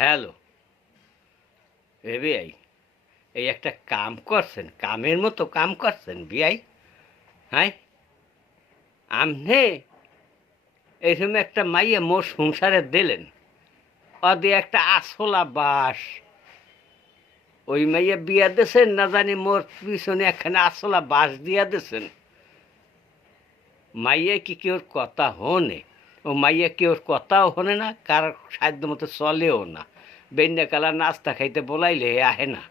Hello এ বিআই, এই একটা কাম করছেন, কামের মতো কাম করছেন বিআই। হ্যাঁ, আমনে এইরকম একটা মাইয়া মোর সংসারে দিলেন, ওদি একটা আসলা বাস। ওই মাইয়া বিয়া দিয়েছেন না জানি, মোর পিছনে একখানে আসলা বাস দিয়া দিয়েছেন। মাইয়া কি কেউর কথা হনে? ও মাইয়া কেউর কথাও হনে না, কার সাধ্য মতো চলেও না। বেন্যাকালা নাস্তা খাইতে বলাইলে আহে না,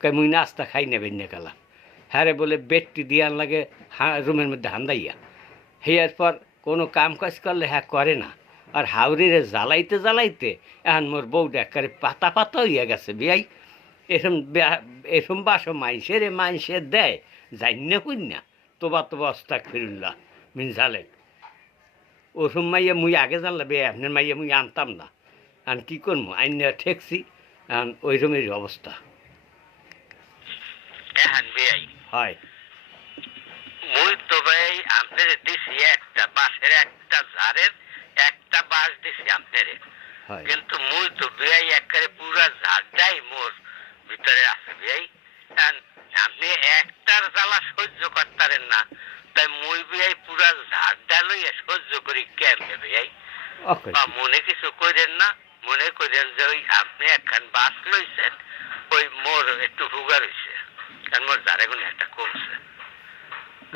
কই মুই নাস্তা খাই না বেন্যাকালা। হ্যাঁ রে বলে বেডটি দিয়ান লাগে রুমের মধ্যে হান্দাইয়া। হেয়ার পর কোনো কাম কাজ করলে হ্যাঁ করে না। আর হাওড়িরে জ্বালাইতে জ্বালাইতে এখন মোর বউটা একেবারে পাতা পাতা হইয়া গেছে বিয়াই। এরম এরম বাসো মাইসে দেয় জাইন্যা কইন্যা তোবা তোবা অস্তাক ফিরুল্লাহ মিন ঝালে। ওরম মাইয়া মুই আগে জানলে বে আপনার মাইয়া মুই আনতাম না। আর কী করবো, আইন ঠেকছি, এখন ওইরমের অবস্থা। হয় মুই তো ভাই আপনারে দিছি একটা বাঁশের একটা ঝাড়ের একটা বাঁশ দিছি আপনারে, হয় কিন্তু মুই তো বিয়াই একেবারে পুরা ঝাড়টাই মোর ভিতরে আছে বিয়াই। আপনি একটার জ্বালা সহ্য করতারেন না, তাই মুই বিয়াই পুরা ঝাড়টা লইয়া সহ্য করি কেমনে বিয়াই। মনে কিছু করেন না, মনে করেন যে ওই আপনি একখান বাস লইছেন, ওই মোর একটু হুগার হয়েছে, কারণ মোর ঝাড়ে গুলো একটা কমছে।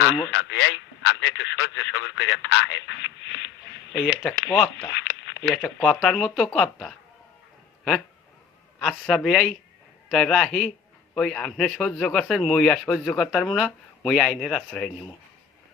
আচ্ছা বিয়াই, আপনি একটু সহ্য সবর করে থাকেন। এই একটা কথা, এই একটা কথার মতো কথা। হ্যাঁ আচ্ছা বিয়াই, তাই রাহি। ওই আপনি সহ্য করছেন, মুই আর সহ্য করতাম না, মুই আইনের আশ্রয় নিব।